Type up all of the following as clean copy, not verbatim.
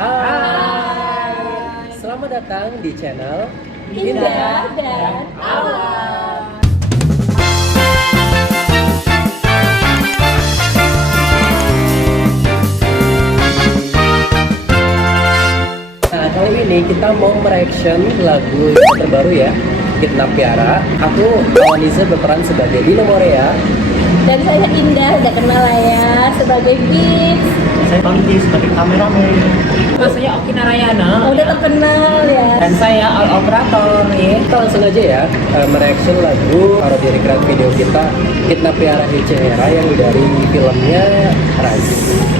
Hai, selamat datang di channel Indah dan Awan. Nah, kali ini kita mau mereaction lagu terbaru ya, Kidnap Piara. Aku Awaniza berperan sebagai Dino Morea. Dan saya Indah, udah kenal lah ya, sebagai Beats. Saya Bangki sebagai kameramen. Saya Oki Narayana. Udah terkenal ya. Dan saya All Operator nih. Kita langsung aja ya mereaction lagu parodi recreate video kita Kidnap Piara Hera yang dari filmnya Rise.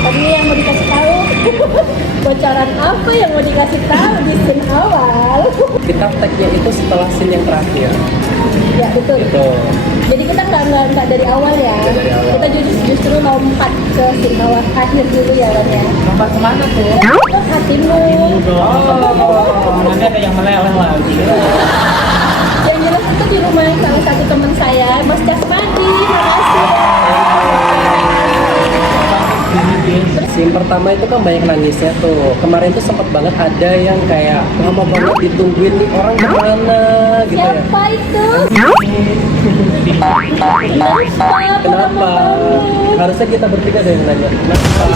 Apa nih yang mau dikasih tahu? Bocoran apa yang mau dikasih tahu di scene awal? Kita tag-nya itu setelah scene yang terakhir. Ya betul. Gitu. Jadi kita nggak dari awal ya. Nggak dari awal. Kita justru lompat ke scene awal akhir dulu ya kan ya. Lompat kemana tuh? Ke hatimu. Nanti ada yang meleleh lagi. Yang jelas itu di rumah salah satu teman saya, Mas Jasmadi. Makasih. Scene pertama itu kan banyak nangisnya tuh. Kemarin tuh sempet banget ada yang kayak lama banget ditungguin nih orang kemana gitu ya. Siapa itu? Kenapa? Harusnya kita bertiga deh yang nanya. Kenapa?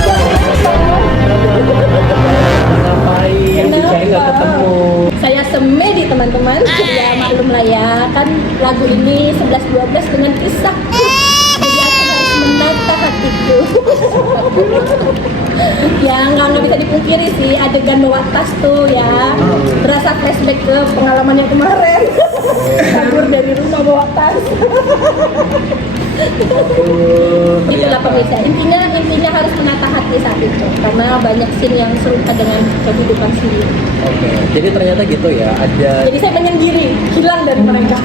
Ngapain? Saya nggak ketemu. Saya semedi teman-teman. Ya maklum lah ya, kan lagu ini 11-12 dengan kisah. Jadi aku harus menata hatiku. Ya nggak bisa dipungkiri sih, adegan bawa tas tuh ya. Berasa flashback ke pengalaman yang kemarin. Kabur dari rumah bawa tas. Itulah pemirsa, intinya harus menata hati saat itu karena banyak scene yang serupa dengan kehidupan sendiri. Oke, jadi ternyata gitu ya, Jadi saya menyendiri, hilang dari mereka.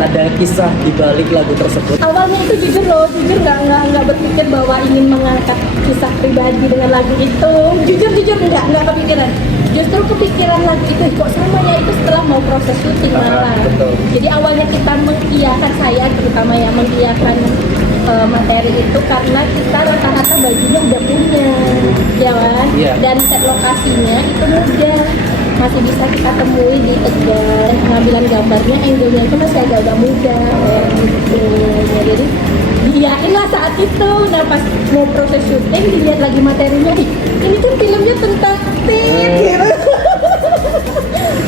ada kisah di balik lagu tersebut. Awalnya itu jujur nggak berpikir bahwa ingin mengangkat kisah pribadi dengan lagu itu. Jujur nggak kepikiran. Justru kepikiran lagu itu kok sama ya itu setelah mau proses syuting malah. Betul. Jadi awalnya kita mengiyakan, saya terutama ya mengiyakan materi itu karena kita rata-rata bajunya udah punya, ya kan? Iya. Dan set lokasinya itu mudah, masih bisa kita temui di Tegal. Pengambilan gambarnya, angle-nya itu masih agak mudah, kayak gitu. Ya, jadi diiyakin lah saat itu. Nah pas mau proses syuting dilihat lagi materinya, ini kan filmnya tentang tit gitu.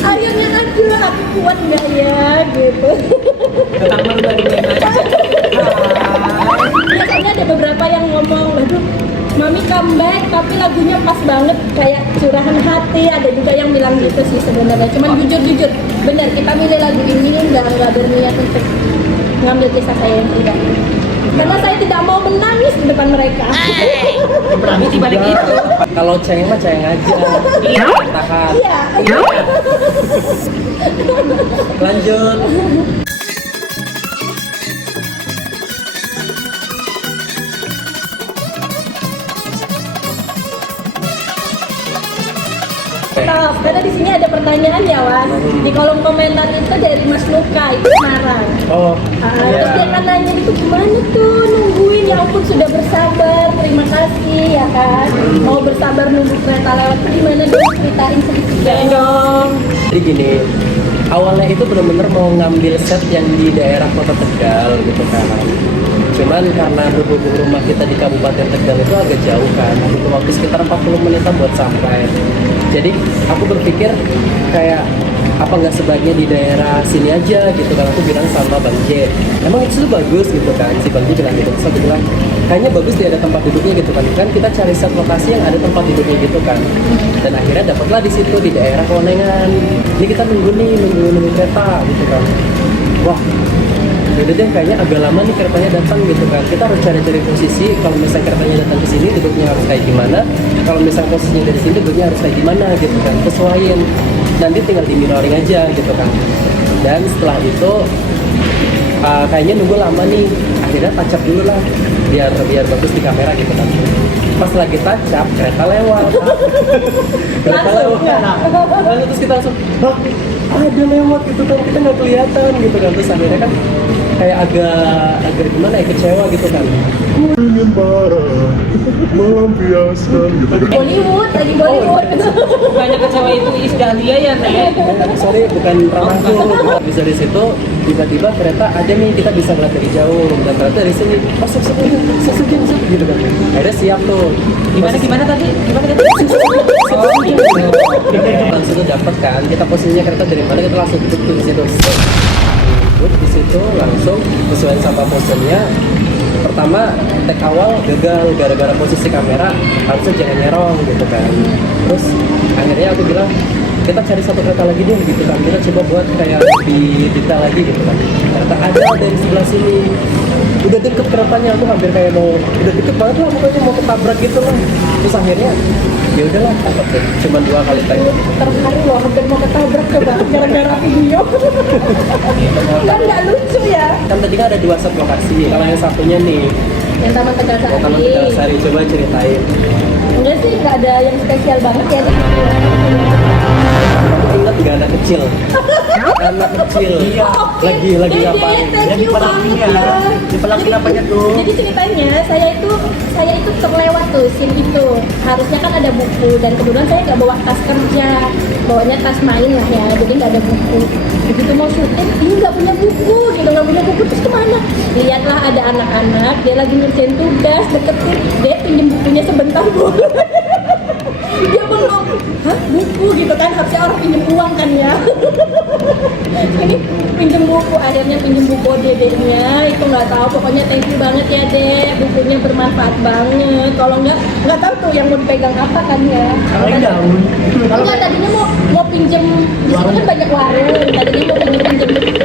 Akhirnya aduh aku kuat nggak ya gitu. Tentang membangun aja. Biasanya ada beberapa yang ngomong, aduh Mami comeback tapi lagunya pas banget kayak curahan hati. Ada juga yang bilang gitu sih sebenarnya. Cuman jujur benar kita milih lagu ini nggak berniat untuk ngambil kisah saya yang tidak. Karena saya tidak mau menangis di depan mereka. Menangis di balik itu. Kalau cengeng mah cengeng aja. Iya. Tahan. Iya. Lanjut. Stop, karena di sini ada pertanyaan ya Wan. Di kolom komentar itu dari Mas Luka itu Semarang. Oh, Terus dia kan nanya itu gimana tuh nungguin, ya ampun sudah bersabar, terima kasih ya kan. Mau bersabar nunggu kereta lewat tuh gimana dong, ceritain sedikit dong. Jadi gini, awalnya itu benar-benar mau ngambil set yang di daerah kota Tegal gitu kan. Cuman karena berhubung rumah kita di Kabupaten Tegal itu agak jauh kan, butuh waktu sekitar 40 menitan buat sampai. Jadi aku berpikir kayak apa nggak sebaiknya di daerah sini aja gitu kan. Aku bilang sama Bang J, emang itu tuh bagus gitu kan. Si Bang J bilang gitu, terus aku bilang kayaknya bagus dia ada tempat duduknya gitu kan. Kan kita cari set lokasi yang ada tempat duduknya gitu kan. Dan akhirnya dapatlah di situ di daerah Konengan. Ini kita nunggu kereta gitu kan. Wah, yaudah deh, kayaknya agak lama nih keretanya datang gitu kan. Kita harus cari-cari posisi. Kalau misalnya keretanya datang ke sini, duduknya harus kayak gimana. Kalau misalnya posisinya dari sini, duduknya harus kayak gimana gitu kan. Sesuaiin. Nanti tinggal di mirroring aja gitu kan. Dan setelah itu kayaknya nunggu lama nih. Akhirnya touch up dulu lah, biar bagus di kamera gitu kan. Pas lagi touch up, kereta lewat. Kereta lewat. Lalu terus kita langsung, hah, ada lewat gitu kan, kita nggak kelihatan gitu kan. Terus akhirnya kan kayak agak gimana ya, kecewa gitu kan. Ingin marah, melampiaskan gitu kan. Bollywood, lagi Bollywood. Banyak kecewa itu Iis Dahlia ya, Nek. Sorry, bukan ramahku. Bisa dari situ tiba-tiba kereta ada nih, kita bisa ngeliat dari jauh. Dan ternyata dari sini, oh sok gitu kan. Akhirnya siap tuh. Gimana tadi? Langsung tuh dapet kan, kita posisinya kereta dari mana, kita langsung duduk tuh di situ. Duduk di situ langsung sesuai sama posenya. Pertama take awal gagal gara-gara posisi kamera harusnya jangan nyerong gitu kan. Terus akhirnya aku bilang kita cari satu kereta lagi deh gitu kan, kita coba buat kayak lebih detail lagi gitu kan. Ternyata ada dari sebelah sini, udah deket keretanya, aku hampir kayak mau, udah deket banget lah pokoknya mau ketabrak gitu lah. Terus akhirnya ya udahlah, takut deh, cuma 2 kali tanya. Terharu loh, hampir mau ketabrak coba gara-gara video. Kan nggak lucu ya. Kan tadi kan ada 2 set lokasi, kalau yang satunya nih Yang Taman Tegal yang Taman Tegal Sari, coba ceritain. Enggak sih, nggak ada yang spesial banget ya di situ. Aku ingat gak anak kecil, anak kecil, Iya. lagi ngapain? Thank you banget ya. Di pelangkin apanya tuh? Jadi ceritanya saya itu terlewat tuh scene itu. Harusnya kan ada buku dan kebetulan saya nggak bawa tas kerja, bawanya tas main lah ya. Jadi nggak ada buku. Begitu mau syuting, ini nggak punya buku, gitu nggak punya buku terus kemana? Lihatlah ada anak-anak, dia lagi ngerjain tugas, deketin, dia pinjem bukunya sebentar bu. Dia belum, hah buku gitu kan, harusnya orang pinjem uang kan ya. Ini pinjem buku, akhirnya pinjem buku dedeknya, itu nggak tahu, pokoknya thank you banget ya dek, bukunya bermanfaat banget. Kalau nggak tahu tuh yang mau dipegang apa kan ya. Kalau daun. Enggak, tadinya mau pinjem, di situ kan banyak warung, tadinya mau pinjem,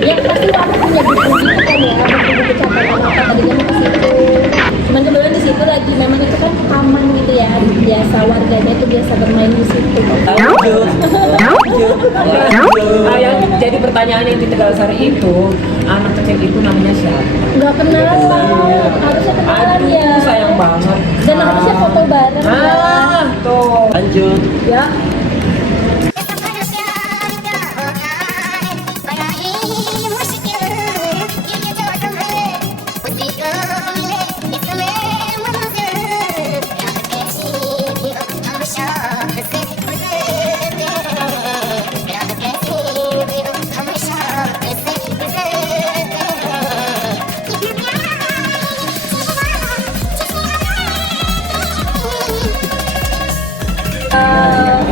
yang pasti warung punya buku gitu kan ya, buku-buku catatan apa, tadinya mau ke situ. Cuman kebetulan di situ lagi, memang itu kan taman gitu ya, biasa warganya itu biasa bermain di situ. Lanjut. Nah, yang jadi pertanyaan yang di Tegal Sari itu, anak kecil itu namanya siapa? Nggak kenal, harusnya kenalan Aduh, ya. sayang banget. Dan harusnya foto bareng ya. Tuh. Lanjut. Ya,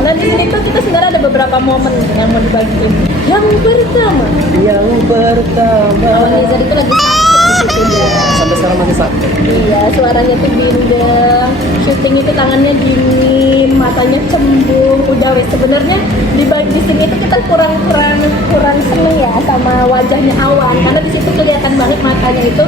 dan di sini tuh kita sebenarnya ada beberapa momen yang mau dibagiin. Yang pertama, Bang Nizar itu lagi sakit di situ dia. Sampai sekarang masih sakit. Iya, suaranya tuh bindeng, syuting itu tangannya dingin, matanya cembung, udah wes. Sebenarnya di sini itu kita kurang seneng ya sama wajahnya Awan, karena di situ kelihatan banget matanya itu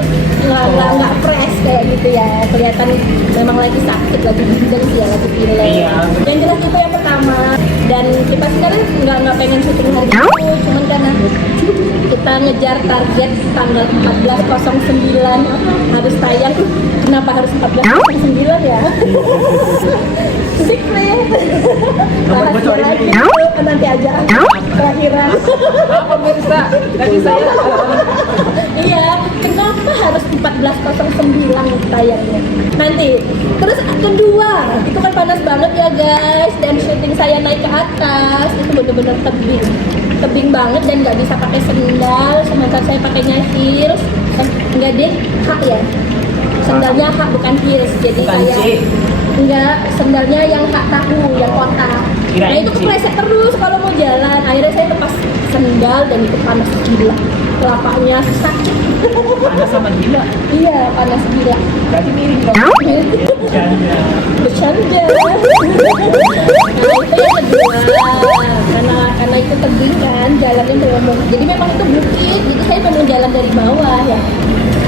nggak fresh kayak gitu ya, kelihatan memang lagi sakit, lagi bindeng sih ya, lagi pilek. Iya. Yang jelas itu yang pertama, dan kita sekarang nggak pengen syuting hari itu, cuman karena kita ngejar target tanggal 14.09 harus tayang. Kenapa harus 14.09 ya? Secret. Rahasia lagi itu nanti aja terakhiran. Apa pemirsa? Tadi saya. Iya, kenapa harus 14.09 tayangnya? Nanti. Terus kedua, itu kan panas banget ya guys, dan syuting saya naik ke atas itu bener-bener tebing banget dan nggak bisa pakai sendal, sementara saya pakainya heels. Enggak deh, hak ya. Sendalnya hak bukan heels, jadi Bukan kayak C. enggak, sendalnya yang hak tahu, yang kotak. Nah itu kepleset terus kalau mau jalan. Akhirnya saya sendal dan itu panas gila, kelapanya sakit. Panas sama gila. Iya, panas gila. Berarti miring dong. Bercanda. Bercanda. Nah itu yang kedua, karena itu tebing kan, jalannya belum. Jadi memang itu bukit, jadi saya memang jalan dari bawah ya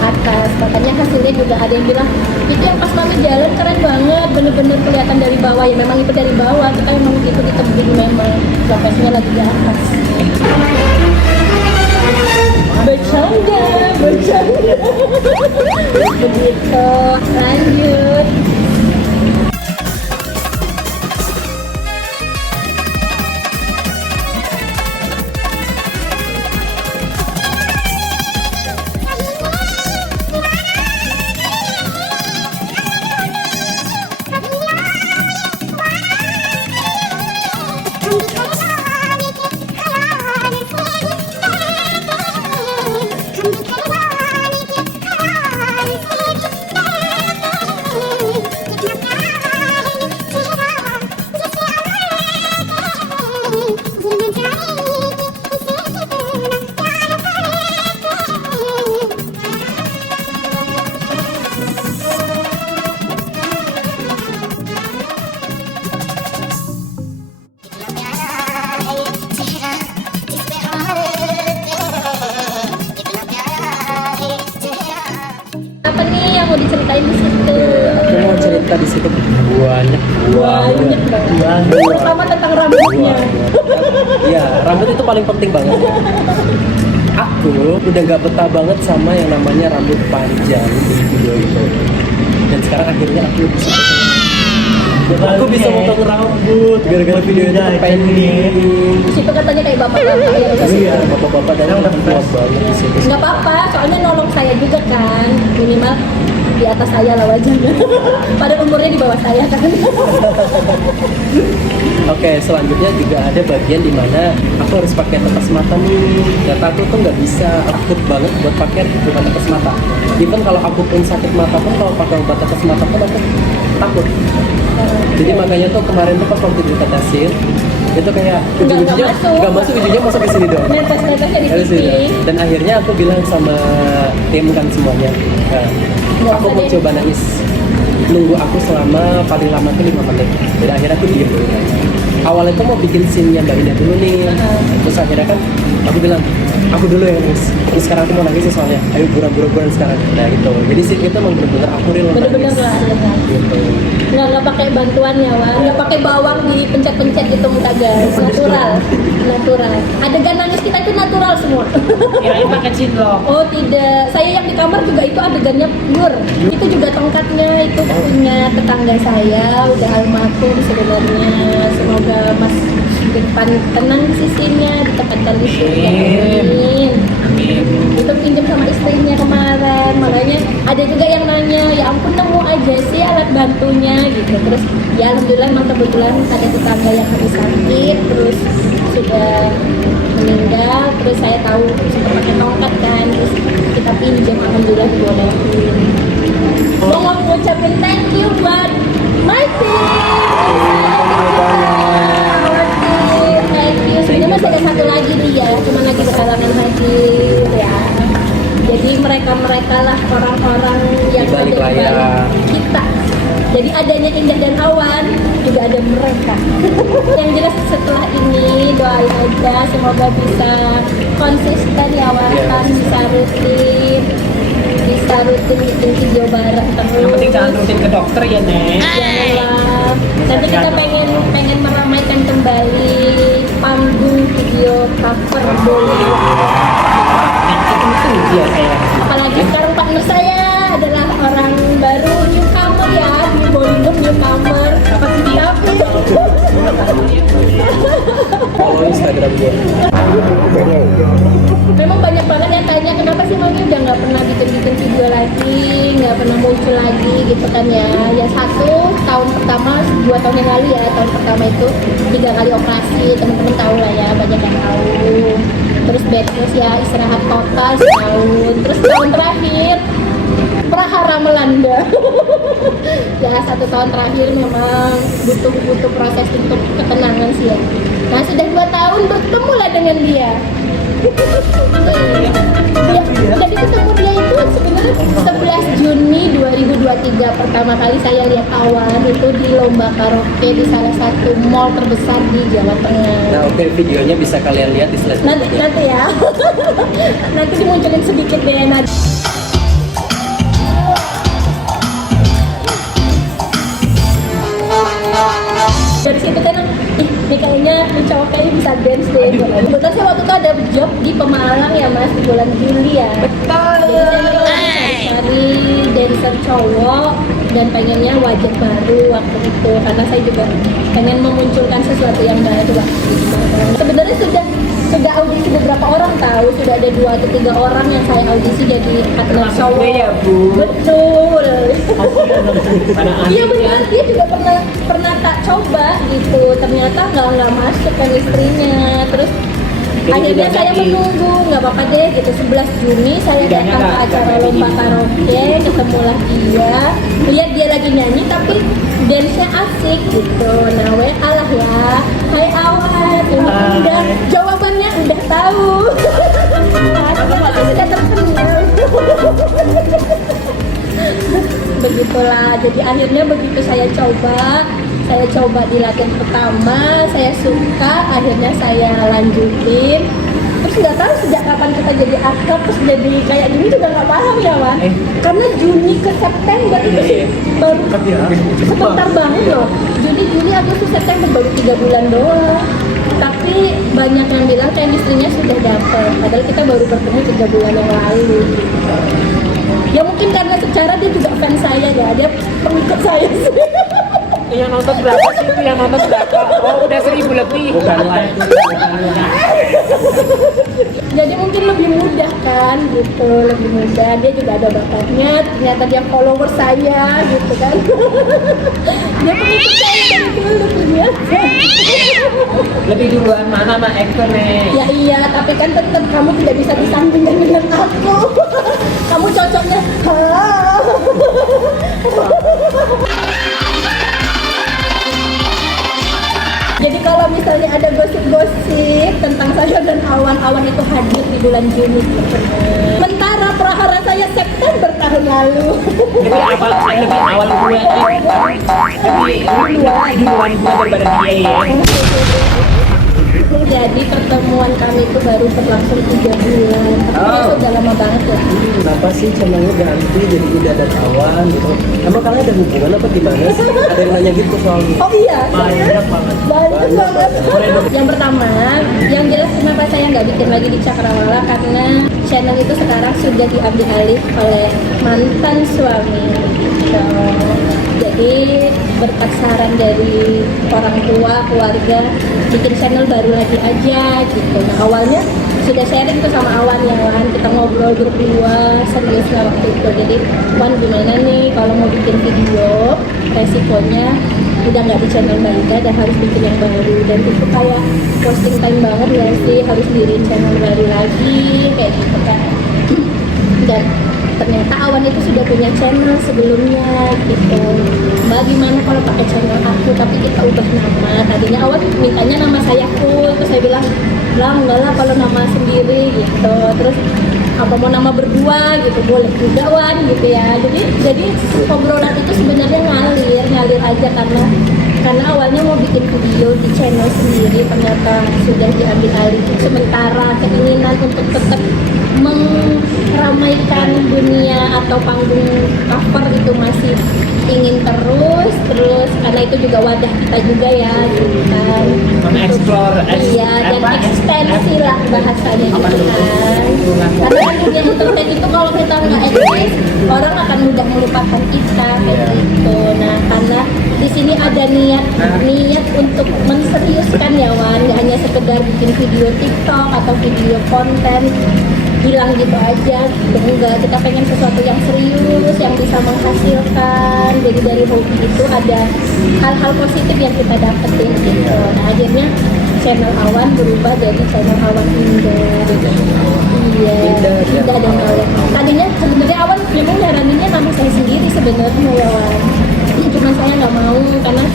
atas. Makanya hasilnya juga ada yang bilang itu yang pas mami jalan keren banget, bener-bener kelihatan dari bawah. Ya memang itu dari bawah, kita memang itu di tebing memang, lokasinya lagi di atas. Bercanda. Begitu, lanjut. Apa nih yang mau diceritain di situ? Aku mau cerita di situ banyak Banyak. Terutama tentang rambutnya. Iya, rambut itu paling penting banget. Aku udah gak betah banget sama yang namanya rambut panjang di video itu. Dan sekarang akhirnya aku bisa potong rambut gara-gara video itu pending. Di situ katanya kayak bapak-bapak ya. Iya, bapak-bapak dan udah tua banget di situ. Nggak apa-apa, soalnya nolong saya juga kan, minimal di atas saya lah wajahnya. Pada umurnya di bawah saya kan. Oke, selanjutnya juga ada bagian dimana aku harus pakai tetes mata nih. Dan aku tuh nggak bisa, takut banget buat pakai obat tetes mata. Even kalau aku pun sakit mata pun, kalau pakai obat tetes mata pun aku takut. Jadi makanya tuh kemarin tuh pas waktu ditetesin, itu kayak ujung-ujungnya nggak masuk, ujungnya masuk ke sini doang. Netes-netesnya di Dari sini. pipi. Dan akhirnya aku bilang sama tim kan semuanya, aku mau coba nangis. Nunggu aku selama paling lama tuh 5 menit. Jadi akhirnya aku diem dulu. Awalnya tuh mau bikin scene-nya Mbak Indah dulu nih. Terus akhirnya kan aku bilang, aku dulu ya Miss. Terus sekarang aku mau nangis nih soalnya. Ayo buruan sekarang. Nah gitu. Jadi scene itu emang bener-bener aku real Bener-bener nangis. lah, ya kan. Gitu. Nggak pakai bantuannya, Wan. Nggak pakai bawang dipencet-pencet gitu muka guys. Natural. Adegan nangis kita itu natural semua. Kirain pakai cinlok. Oh tidak, saya yang di kamar juga itu adegannya pure. Itu juga tongkatnya itu punya tetangga saya, udah almarhum sebenarnya. Semoga Mas di depan tenang di sisinya, ditempatkan di surga. Amin. Itu pinjam sama istrinya kemarin, makanya ada juga yang nanya, ya ampun nemu aja sih alat bantunya gitu. Terus ya alhamdulillah emang kebetulan ada tetangga yang habis sakit, terus sudah meninggal, terus saya tahu sempat pakai tongkat kan, terus kita pinjam, alhamdulillah dibolehin. Mau ngucapin thank you buat my team, thank you. Sebenarnya masih ada satu lagi nih ya, cuma lagi berhalangan hadir ya. Jadi mereka lah orang-orang yang Di balik ada di layar. balik kita. Jadi adanya Indah dan Awan juga ada mereka. Yang jelas setelah ini doain aja semoga bisa konsisten ya Wan, bisa rutin bikin video bareng terus. Yang penting jangan rutin ke dokter ya, Nek. Janganlah. Nanti kita pengen meramaikan kembali panggung video cover boleh. Itu dia saya. Apalagi sekarang partner saya adalah orang baru newcomer ya, di Bollywood newcomer. Apa sih dia? Follow Instagram gue. Memang banyak banget yang tanya kenapa sih Mami udah nggak pernah bikin video lagi, nggak pernah muncul lagi gitu kan ya. Ya satu tahun pertama, 2 tahun yang lalu ya, tahun pertama itu 3 kali operasi, teman-teman tahu lah ya, banyak yang tahu. Terus bed rest ya, istirahat total setahun. Terus tahun terakhir prahara melanda. Ya 1 tahun terakhir memang butuh proses untuk ketenangan sih ya. Nah sudah 2 tahun bertemu lah dengan dia. Ya, jadi ketemu dia itu sebenarnya 11 Juni 2023 pertama kali saya lihat Awan itu di lomba karaoke di salah satu mall terbesar di Jawa Tengah. Nah oke, videonya bisa kalian lihat di slide Nanti berikutnya. ya, nanti dimunculin sedikit deh nanti. Dari situ kan, ini kayaknya cowok kayaknya bisa dance deh. Kebetulan saya waktu itu ada job di Pemalang ya mas, di bulan Juli ya. Jadi saya cari dancer cowok dan pengennya wajah baru waktu itu, karena saya juga pengen memunculkan sesuatu yang baru waktu itu. Sebenarnya sudah audisi beberapa orang tahu, sudah ada 2 atau 3 orang yang saya audisi jadi atlet cowok. ya Bu. Betul. Pada Iya akhirnya benar, dia juga pernah tak coba gitu, ternyata nggak masuk chemistry-nya. Terus Jadi akhirnya tidak saya jadi. menunggu, nggak apa-apa deh gitu. 11 Juni saya Tidaknya datang ke nggak acara jadi. lomba karaoke, ketemulah dia, lihat dia lagi nyanyi tapi dance-nya asik gitu. Nah WA lah ya, hai Awan, udah jawabannya udah tahu. Ternyata sudah terkenal. Begitulah, jadi akhirnya begitu saya coba di latihan pertama, saya suka, akhirnya saya lanjutin. Terus nggak tahu sejak kapan kita jadi akrab, terus jadi kayak gini juga nggak paham ya Wan. Karena Juni ke September itu sih baru sebentar banget loh. Juni, Juli, Agustus, September baru 3 bulan doang. Tapi banyak yang bilang chemistry-nya sudah dapet, padahal kita baru bertemu 3 bulan yang lalu. Ya mungkin karena secara dia juga fans saya ya, dia pengikut saya sih. yang nonton berapa sih itu? Yang nonton berapa? Oh udah 1000 lebih. Bukan like. Jadi mungkin lebih mudah kan gitu, lebih mudah. Dia juga ada bakatnya, ternyata dia follower saya gitu kan. Dia pengikut saya dari dulu ternyata. Lebih duluan mana mah aktor nih? Ya iya, tapi kan tetap kamu tidak bisa disandingkan dengan aku. Kamu cocoknya. Jadi kalau misalnya ada gosip-gosip tentang saya dan Awan itu hadir di bulan Juni. Sementara prahara saya September tahun lalu. Lebih awal gue. Lebih duluan gue daripada dia ya. Jadi pertemuan kami itu baru berlangsung 3 bulan. Tapi sudah lama banget ya. Kenapa sih channelnya ganti jadi udah ada kawan gitu? Emang kalian ada hubungan apa gimana sih? Ada yang nanya gitu soalnya. Oh iya, Banyak banget. banyak banget. Yang pertama, yang jelas kenapa saya nggak bikin lagi di Cakrawala karena channel itu sekarang sudah diambil alih oleh mantan suami. Gitu. Jadi berkat saran dari orang tua, keluarga, bikin channel baru lagi aja gitu. Nah awalnya sudah sharing tuh sama Awan ya Wan, kita ngobrol berdua serius lah waktu itu. Jadi Wan gimana nih kalau mau bikin video, resikonya udah nggak di channel Balita dan harus bikin yang baru, dan itu kayak posting time banget ya sih, harus diriin channel baru lagi kayak gitu kan. Dan ternyata Awan itu sudah punya channel sebelumnya gitu. Mbak gimana kalau pakai channel aku tapi kita ubah nama? Tadinya Awan mintanya nama saya full, terus saya bilang lah enggak lah kalau nama sendiri gitu. Terus apa mau nama berdua gitu, boleh juga Wan gitu ya. Jadi obrolan itu sebenarnya ngalir aja karena awalnya mau bikin video di channel sendiri, ternyata sudah diambil alih. Sementara keinginan untuk tetap meramaikan dunia atau panggung cover itu masih ingin terus karena itu juga wadah kita juga ya gitu kan. Mengeksplor Iya, dan ekstensi lah bahasanya gitu kan. Karena kan dunia entertain itu kalau kita nggak eksis, orang akan mudah melupakan kita kayak gitu. Nah, karena di sini ada niat untuk menseriuskan ya Wan, nggak hanya sekedar bikin video TikTok atau video konten hilang gitu aja gitu. Enggak, kita pengen sesuatu yang serius yang bisa menghasilkan. Jadi dari hobi itu ada hal-hal positif yang kita dapetin gitu. Nah akhirnya channel Awan berubah jadi channel Awan Indah gitu. Iya, Indah dan Awan. Tadinya sebenarnya Awan memang nyaraninnya nama saya sendiri sebenarnya ya Wan. Cuma saya nggak mau karena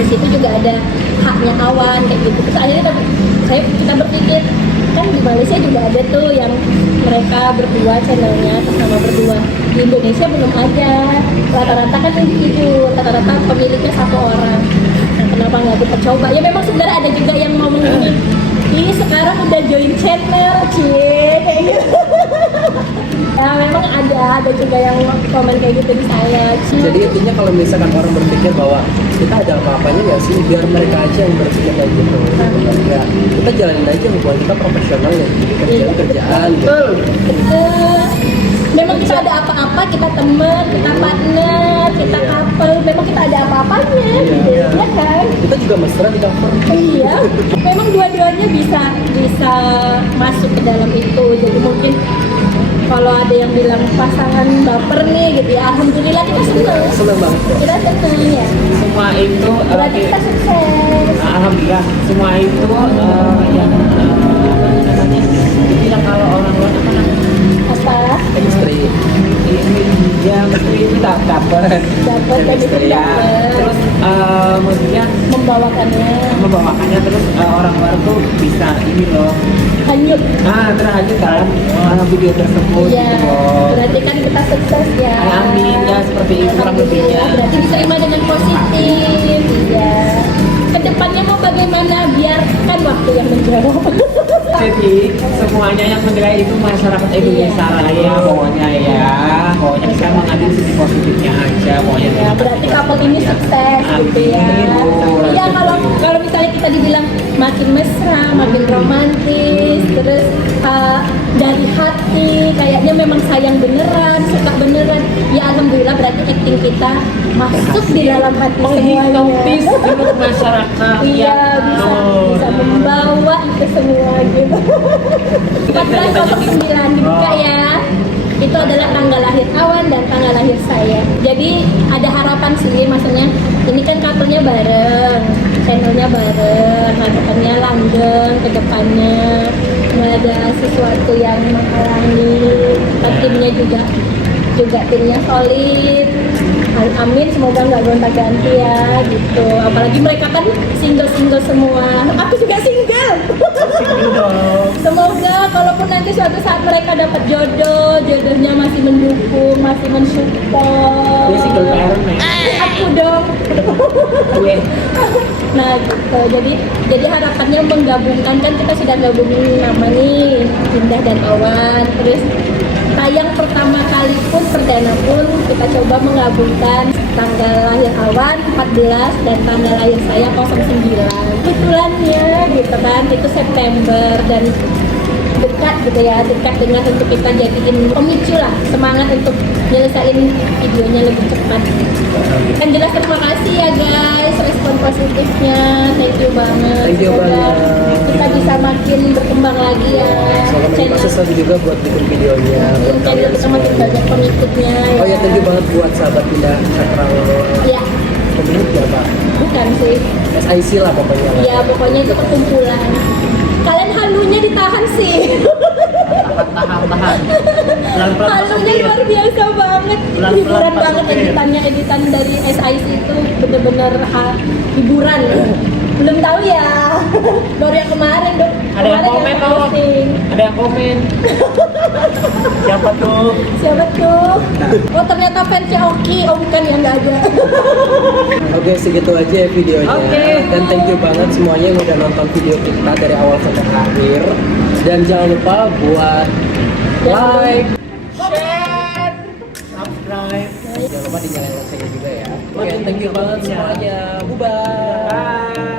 di situ juga ada haknya Awan kayak gitu. Terus akhirnya kita berpikir kan di Malaysia juga ada tuh yang mereka berdua channelnya atas nama berdua. Di Indonesia belum ada. Rata-rata kan itu rata-rata pemiliknya satu orang. Nah, kenapa nggak kita coba? Ya memang sebenarnya ada juga yang mau ini. Ini sekarang udah join channel, cie kayak gitu. Ya memang ada juga yang komen kayak gitu di saya. Jadi intinya kalau misalkan orang berpikir bahwa kita ada apa-apanya nggak sih, biar mereka aja yang berpikir kayak gitu. Ya, kita jalanin aja hubungan kita profesional ya, kerjaan gitu. Betul. Memang kita ada apa-apa, kita teman, kita partner, kita couple, memang kita ada apa-apanya, gitu, Iya. ya kan? Kita juga mesra di cover. Iya, memang dua-duanya bisa masuk ke dalam itu. Jadi mungkin kalau ada yang bilang pasangan baper nih, gitu ya, alhamdulillah kita senang. Seneng banget. Kita senang ya. Semua itu Berarti kita sukses. alhamdulillah semua itu yang namanya dibilang kalau orang luar apa namanya Apa? Chemistry. ini ya mesti itu dapat Dapat chemistry ya. dapet. Terus maksudnya Membawakannya terus orang luar tuh bisa ini loh hanyut. terlanjut kan video tersebut Iya, gitu loh. berarti kan kita sukses ya. Amin ya, seperti itu kurang lebihnya. Alhamdulillah, berarti diterima dengan positif. Iya. Kedepannya mau bagaimana? Biarkan waktu yang menjawab. Jadi semuanya yang menilai itu masyarakat Indonesia ya pokoknya kita mengambil sisi positifnya aja pokoknya. Ya, berarti couple ini sukses gitu ya. Iya, kalau misalnya kita dibilang makin mesra, makin romantis, terus dari hati, kayaknya memang sayang beneran, suka beneran. Ya alhamdulillah berarti acting kita masuk di dalam hati semuanya. Menghipnotis seluruh masyarakat. Iya, bisa membawa itu semua gitu. 1409 dibuka ya. Itu adalah tanggal lahir Awan dan tanggal lahir saya. Jadi ada harapan sih, maksudnya ini kan couple-nya bareng, channelnya bareng, harapannya langgeng ke depannya, nggak ada sesuatu yang menghalangi. Timnya juga timnya solid. Amin, semoga nggak gonta-ganti ya gitu. Apalagi mereka kan single semua. Aku juga single. Semoga kalaupun nanti suatu saat mereka dapat jodohnya masih mendukung, masih mensupport. Gue single parent ya. Aku dong. Gue Nah gitu. Jadi harapannya menggabungkan, kan kita sudah gabungin nama nih, Indah dan Awan. Terus tayang pertama kali pun, perdana pun kita coba menggabungkan tanggal lahir Awan 14 dan tanggal lahir saya 09. Kebetulannya gitu kan, itu September dan dekat gitu ya, dekat dengan untuk kita jadiin pemicu lah, semangat untuk nyelesain videonya lebih cepat. Kan jelas terima kasih ya guys, respon positifnya, thank you banget. Thank you Semoga banget. kita bisa makin berkembang lagi ya. Semoga menjadi sukses juga buat bikin videonya buat Channel kalian kita makin semua. banyak pengikutnya Oh ya, thank you banget buat sahabat Indah Sakrang. Ya, Komunitas apa? bukan sih. SIC lah pokoknya. Ya pokoknya itu perkumpulan. Kalian halunya ditahan sih. tahan pelan-pelan Halunya luar biasa banget. Itu Pelan-pelan hiburan banget masukin. editan dari SIC itu bener-bener hiburan. Belum tahu ya. Baru yang kemarin dong. Ada yang komen kemarin dong. posting. Ada yang komen. Siapa tuh? Siapa tuh? Oh ternyata fansnya Oki. Oh bukan ya, nggak ada. Oke, segitu aja ya videonya. Oke. Dan thank you banget semuanya yang udah nonton video kita dari awal sampai akhir. Dan jangan lupa buat like, Share, subscribe. jangan lupa dinyalain loncengnya juga ya. Oke, thank you banget semuanya. Bye bye. Bye.